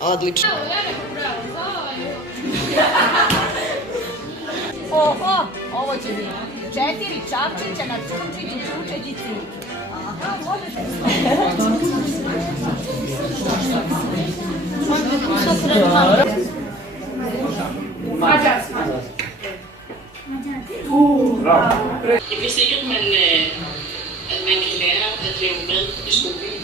Odlično. Oho, ovo će biti. 4 čavčića na čurčići, čučeći, ciki. Aha, možete. Hvis ikke at man kan lære at lave mad i skolen,